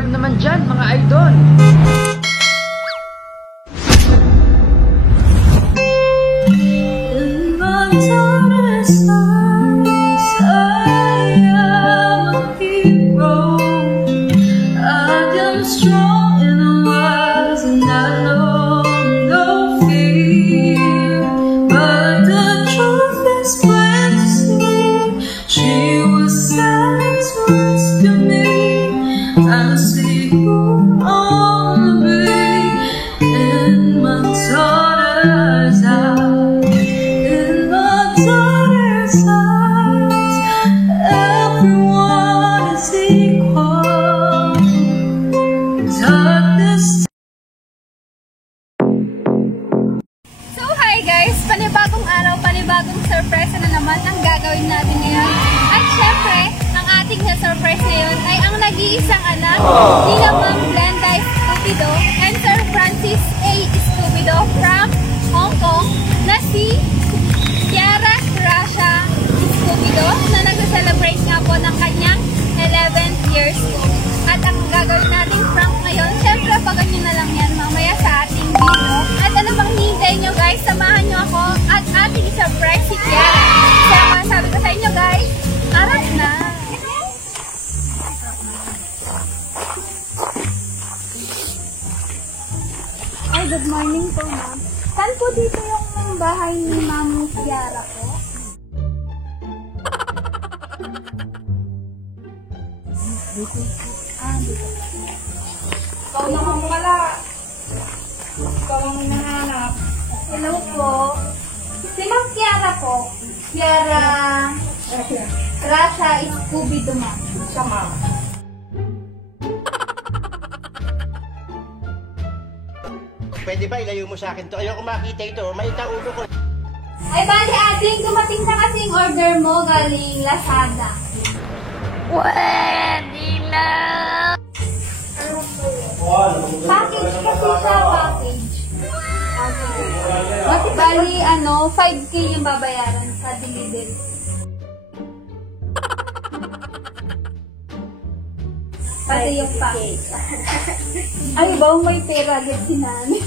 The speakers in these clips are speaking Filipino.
subscribe naman dyan, mga idol. Panibagong araw, panibagong surprise na naman ang gagawin natin ngayon. At syempre, ang ating na-surprise ngayon ay ang nag-iisang anak ni Ma'am Glenda Escobedo and Sir Francis A. Escobedo from Hong Kong na si Kiara Gracia Escobedo na nag-celebrate nga po ng kanyang 11th years old. At ang gagawin natin prank ngayon, syempre pag nyo na lang yan mamaya sa ating video. At ano bang hintay nyo guys, samahan nyo ako at ating surprise si Kiara. Kaya masabi ko sa inyo guys, aras na! Ay, good morning po ma'am. Saan po dito yung bahay ni Ma'am Kiara po? Dito. Dito. Ikaw naman pala. Ikaw ang hinahanap. Hello po. Si Ma'am Kiara po. Kiara Gracia Escobedo ma'am. Sama. Pwede ba ilayo mo sa akin to? Ayoko makita ito. Maita ulo ko. Ay, bali ating dumating na kasi yung order mo galing Lazada. Pwede na! Package kasi siya, package. Okay. Bali, 5K yung babayaran sa delivery. Pati yung package. Ay, ba may pera agad si Nani?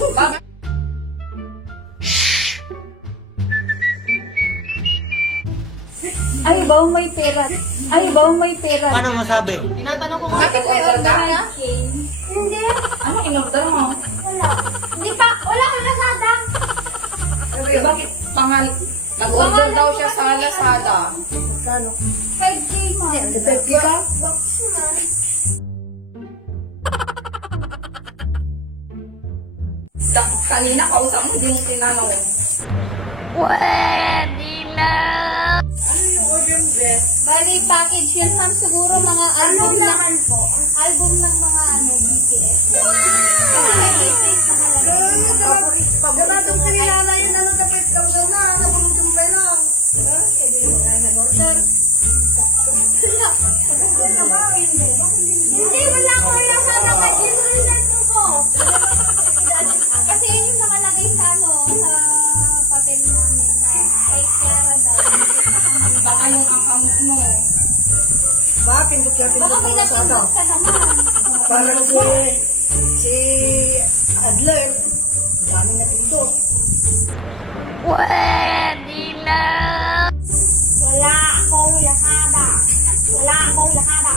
Ay, ba may pera? Ay, ba may pera? Paano masabi? Tinatanong ko nga kung order na. Hindi. Ano in-order mo? Wala. Hindi pa. Wala kang Lazada. Bakit nag-order daw siya sa Lazada? Kano? 5K mo. 5K ka? Box naman. Kanina kausap mo din yung tinanong. Pwede na. Ano yung order mo, Beth? Bali, package yun, ma'am. Siguro mga album naman po. Album ng mga BTS. Kasi may BTS nakalagay. Paboritong sinilala yun, tapos daw na, nabulutong pa lang. Pwede mo na nag-order. Hindi, wala ko yung sa dapat. Yun rin natin ko. Kasi yun yung nakalagay sa sa papel namin. Kay Kiara daw. Baka yung account mo. Ba, pindot-pindot Baka may mo sa ano? natulog ka naman. Parang si Adler, dami na pindot. Pwede na. Wala akong Lazada. Wala akong Lazada.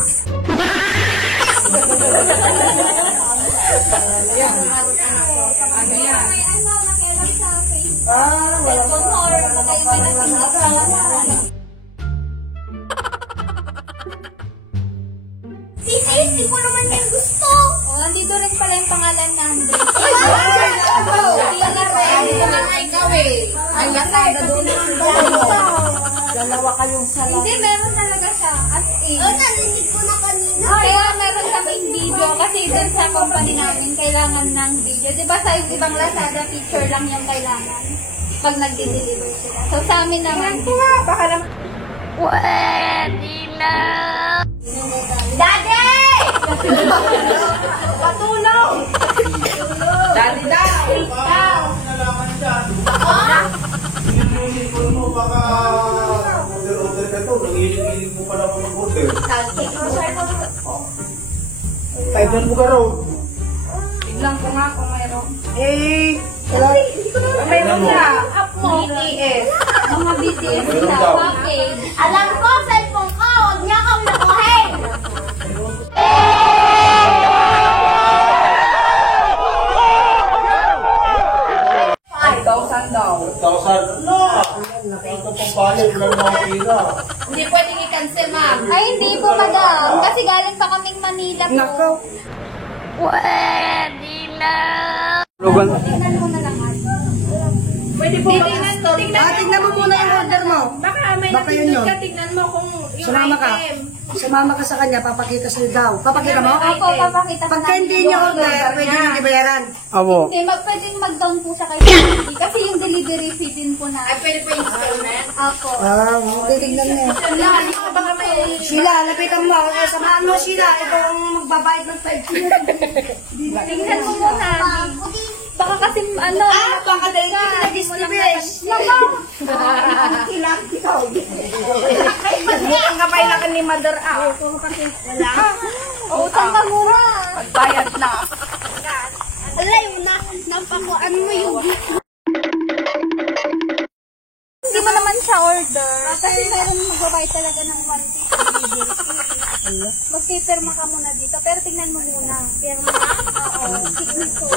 Ano yan? May nakialam sa Facebook. Wala Or kayo may nakialam. Hindi ko naman yung gusto. Andito rin pala yung pangalan na Andre. Ikaw eh. Ay, Lazada doon. Dalawa kayong sala. Hindi, meron talaga siya. As in. Narinig ko na kanina. Kaya meron kaming video kasi dun sa company namin kailangan ng video. Diba sa ibang Lazada picture lang yung kailangan pag nag-deliver sila. So sa amin naman. Baka naman. Pwede na! Daddy! Patulong! Daddy daw! Yung mo baka order ka to, nangihilig mo pala ako mag-order. 500 Yan mo ka raw. Tignan ko nga kung mayroon. Eh, Mayroon na. BTS. Mga BTS Meron na daw. package. Alam ko, cellphone ko. Huwag niya akong nakuhin. 5,000 daw. 1,000. No! Ito pang bayad. Wala namang pira. Hindi pwedeng i-cancel, ma'am. Ay, hindi po, madam. Kasi galing pa kaming Manila po. Nako. Tingnan mo na lang. Pwede po Tignan mo muna yung order mo. Baka may Baka yun napindot yun. ka, tignan mo kung yung Sumama ka. item. Sumama ka sa kanya, papakita sa'yo daw. Papakita mo? Opo, papakita ko Pagka hindi niya order, pwede hindi bayaran. Hindi, pwedeng mag-down po siya kay Jollibee. Kasi yung delivery fee din po na. Ay, pwede po installment. Opo. Titignan mo. Baka may... Sheila, lapitan mo. Samahan mo, Sheila. Ito ang magbabayad ng 5 Tingnan mo muna. Baka kasi ano. baka dahil ka nag-distribute. Mukhang kamay na ka ni Mother A. Utang ka muna. Bayad na. Alay, napakuan mo yung hindi mo naman siya order. Kasi meron magbabayad talaga ng 150. Magpipirma ka muna dito. Pero tignan mo muna. Pirma? Oo. Signature.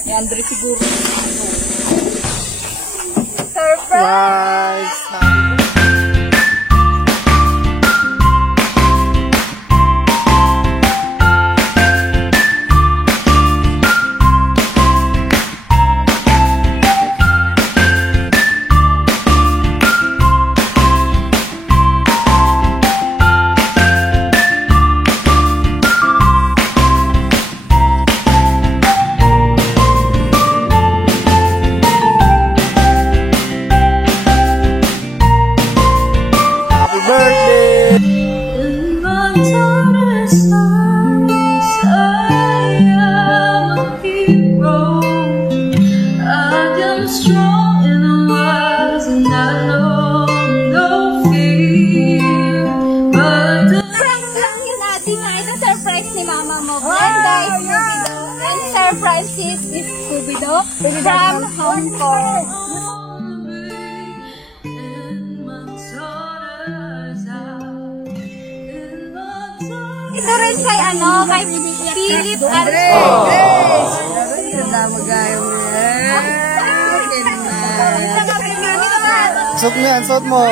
Ni Andre siguro. Surprise! Prank lang yun natin na ito surprise ni Mama mo. Guys, Scooby-Doo. And Sir Francis is Scooby-Doo from Hong Kong. Ito rin kay ano, kay Philip Andres. Ganda mo gayo mo. Suot mo yan, suot mo.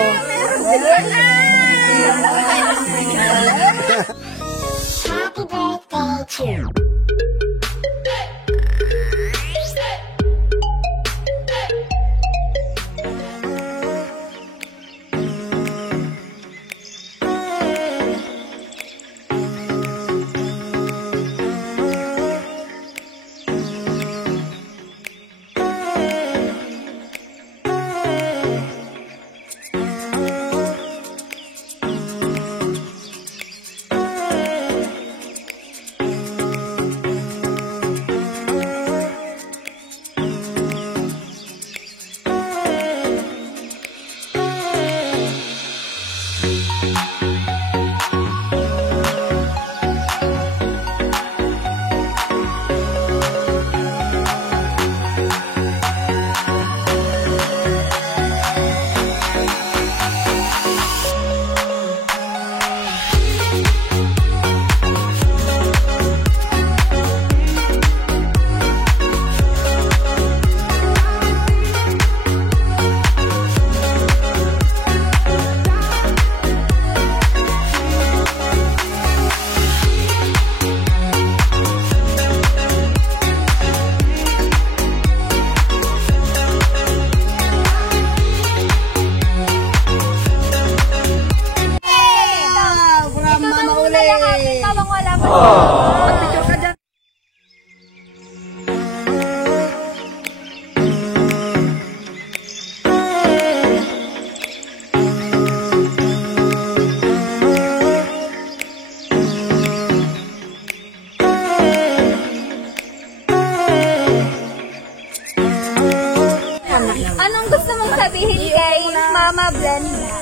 Anong gusto mong sabihin kay Mama Blenda?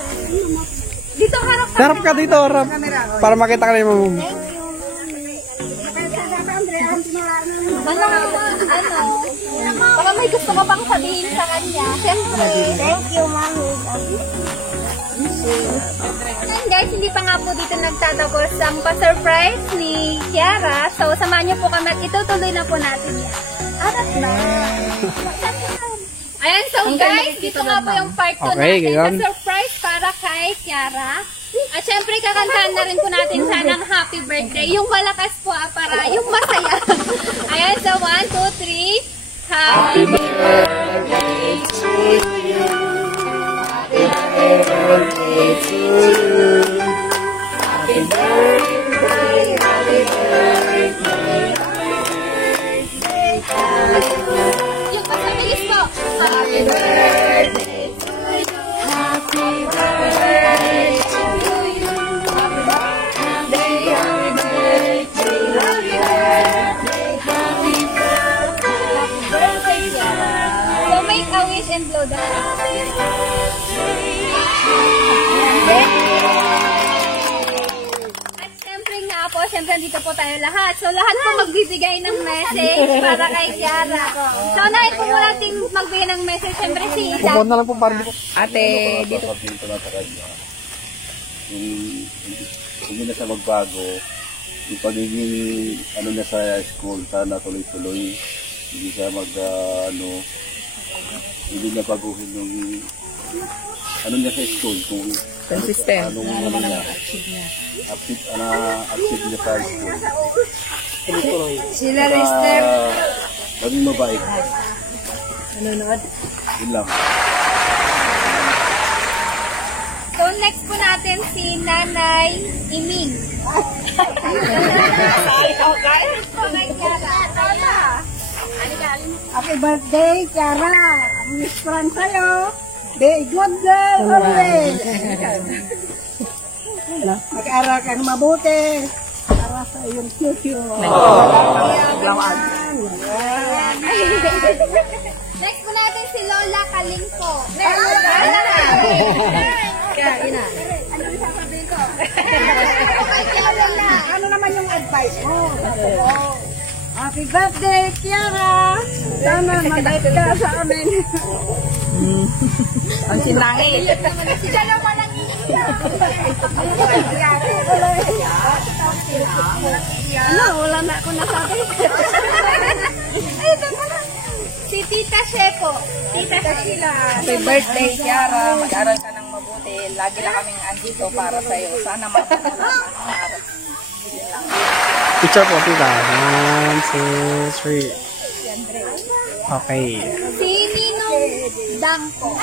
Dito harap ka. Harap ka dito, harap. Para makita ka na yung mama mo. Thank you. baka may gusto ka bang sabihin sa kanya. Siyempre. Thank you, Mami. And guys, hindi pa nga po dito nagtatapos ang pa-surprise ni Kiara. So, samahan niyo po kami at itutuloy na po natin yan. Arat na. Ayan, so guys, dito nga po yung part 2 natin na surprise para kay Kiara. At syempre, kakantahan na rin po natin sanang happy birthday. Yung malakas po para yung masaya. Ayan, so 1, 2, 3. Happy birthday to you. Happy birthday to you. Happy birthday, happy birthday, yung pasabilis po. Happy birthday to you. Happy birthday to you. Happy birthday, happy birthday, happy birthday, happy birthday, Kiara. So make a wish and blow the At syempre nga po, syempre dito po tayo lahat. So lahat po magbibigay ng message para kay Kiara. So unahin po muna natin magbigay ng message. Syempre si Ida. Ate, dito. Sabihin ko na sa kanya, yung hindi na siya magbago, yung pagiging ano na sa school, sana tuloy-tuloy, hindi siya hindi niya baguhin yung ano niya sa school, kung Consistent. anong ano niya, active niya sa school. Sila Lester. Maging mabait. Nanonood. Yun lang. So next po natin si Nanay Iming. Happy birthday, Kiara. Miss Fran sa'yo. Be good girl always. Mag-aral kang mabuti para sa iyong future. Next po natin si Lola Kalingko. Ano sasabihin ko? Okay, Lola. Ano naman yung advice mo? Happy birthday, Kiara. Sana mabait ka sa amin. Ang sinangin. Si dalawa lang Wala na ako nasabi. si Tita Sheko. Tita Sheila. Happy birthday, Kiara. Mag-aral ka ng mabuti. Lagi lang kaming andito para sa'yo. Sana mabuti ka. Picture po, tita. 1, 2, 3. Okay. Si Ninong Dangko.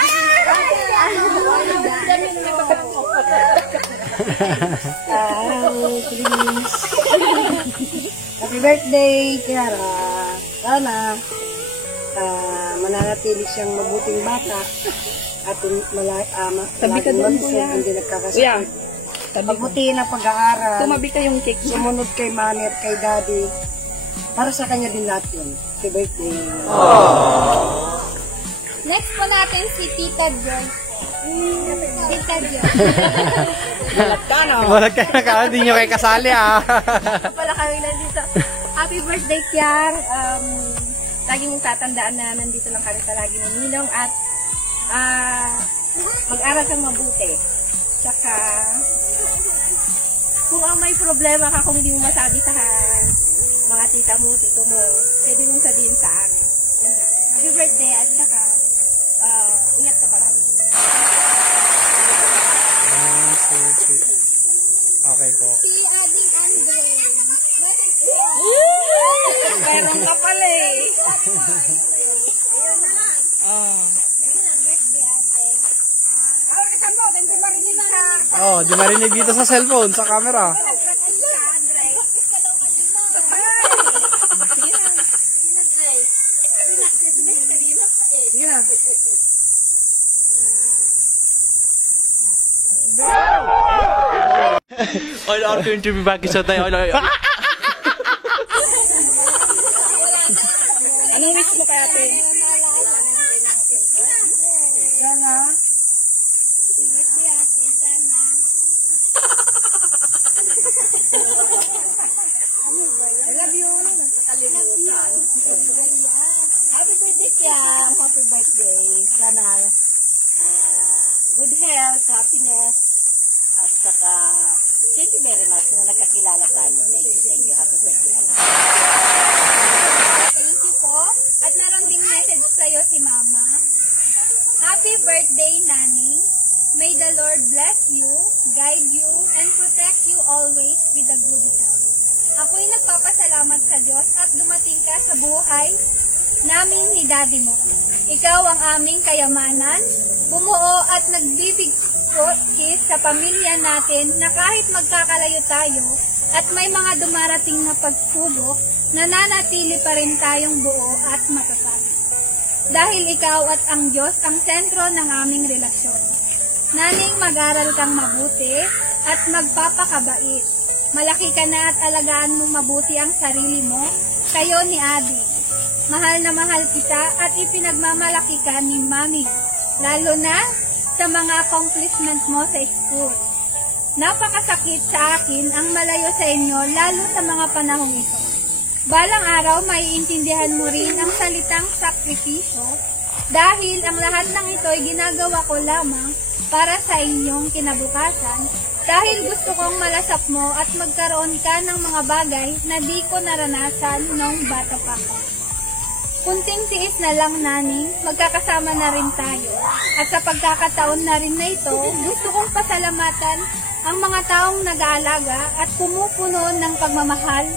Happy birthday, Kiara. Sana mananatili siyang mabuting bata at laging malusog, hindi nagkakasakit. Pagbutihin ang pag-aaral. Tumabi ka yung cake. Sumunod kay mami at kay daddy. Para sa kanya din lahat yun. Happy birthday. Next po natin si Tita Joy. Tita Joy. Walang kayo na hindi nyo kayo kasali Pala kami nandito. Happy birthday, Kiar. Lagi mong tatandaan na nandito lang kami palagi ni Ninong at mag-aral kang mabuti. Tsaka kung ang may problema ka, kung hindi mo masabi sa mga tita mo, tito mo, pwede mong sabihin sa amin. Yun lang. Happy birthday at tsaka ingat ka palagi. 1, 2, 3. Okay po. Si Ading Andre. Meron ka pala eh. Oh, di marinig dito sa cellphone, sa camera. Oil or interview back isa tayo. Anong wish mo kaya, ate? Sana. I love you. nakalimutan. Happy birthday, Kiam. Happy birthday. Sana good health, happiness, at saka thank you very much na nagkakilala tayo. Thank you. Happy birthday, anak. Thank you po. At meron ding message sa'yo si Mama. Happy birthday, Nani. May the Lord bless you, guide you, and protect you always with a good health. Ako'y nagpapasalamat sa Diyos at dumating ka sa buhay namin ni Daddy mo. Ikaw ang aming kayamanan, bumuo at nagbibigkis sa pamilya natin na kahit magkakalayo tayo at may mga dumarating na pagsubok, nananatili pa rin tayong buo at matatag. Dahil ikaw at ang Diyos ang sentro ng aming relasyon. Naning mag-aral kang mabuti at magpapakabait. Malaki ka na at alagaan mong mabuti ang sarili mo, kayo ni Adi. Mahal na mahal kita at ipinagmamalaki ka ni Mami, lalo na sa mga accomplishment mo sa school. Napakasakit sa akin ang malayo sa inyo, lalo sa mga panahong ito. Balang araw, maiintindihan mo rin ang salitang sakripisyo dahil ang lahat ng ito ay ginagawa ko lamang para sa inyong kinabukasan dahil gusto kong malasap mo at magkaroon ka ng mga bagay na di ko naranasan noong bata pa ko. Kunting tiis na lang, Nani, magkakasama na rin tayo. At sa pagkakataon na rin na ito, gusto kong pasalamatan ang mga taong nag-aalaga at pumupuno ng pagmamahal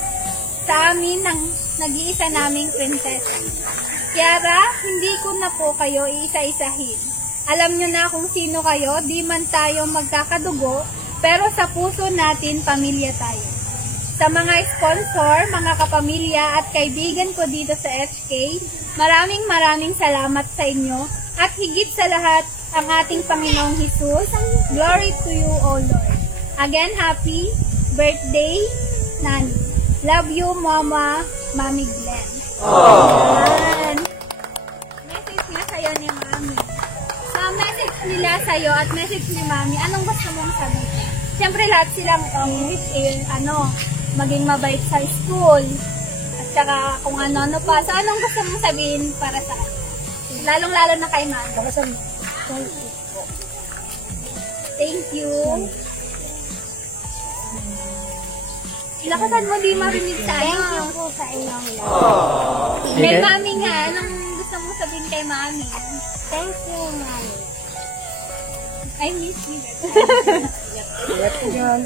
sa amin ng nag-iisa naming prinsesa. Kiara, hindi ko na po kayo iisa-isahin. Alam nyo na kung sino kayo, di man tayo magkakadugo, pero sa puso natin, pamilya tayo. Sa mga sponsor, mga kapamilya at kaibigan ko dito sa SK, maraming salamat sa inyo at higit sa lahat, ang ating Panginoong Hesus. Glory to you, O Lord. Again, happy birthday, Nani. Love you, Mama, Mami Glenn. Aww. Message nga sa'yo ni Mami. Message nila sa'yo at message ni Mami, anong gusto mong sabihin? Siyempre, lahat silang maging mabait sa school. At saka kung ano-ano pa. So, anong gusto mong sabihin para sa lalong-lalo na kay Mami? Thank you. Ilakasan mo, di marinig sa iyo. Thank you po sa inyong lahat. Kay Mami nga, anong gusto mong sabihin kay Mami? Thank you, Mami. I miss you. Ingat ka dyan.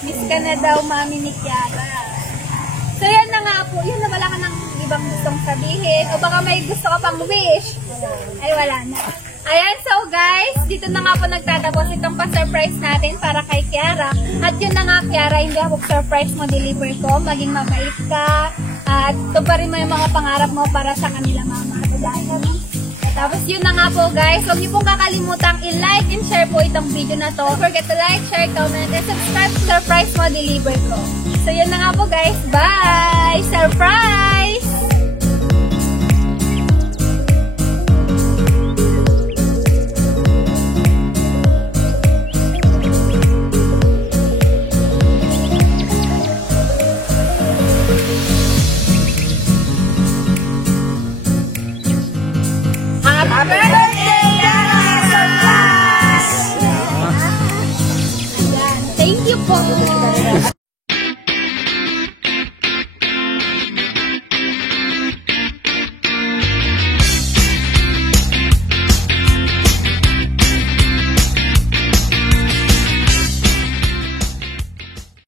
Miss ka na daw, Mami ni Kiara. So, yan na nga po. Yun na, wala ka ng ibang gustong sabihin. O baka may gusto ka pang wish. Ay, wala na. Ayan, so guys, dito na nga po nagtatapos itong pa-surprise natin para kay Kiara. At yun na nga, Kiara, hindi ako surprise mo deliver ko. Maging mabait ka. At tuparin mo yung mga pangarap mo para sa kanila, Mama. Tapos yun na nga po, guys. Huwag niyo pong kakalimutang i-like and share po itong video na to. Don't forget to like, share, comment, and subscribe to Surprise Mo Deliver ko. So yun na nga po, guys. Bye! Surprise! Happy birthday, Kiara! Thank you po!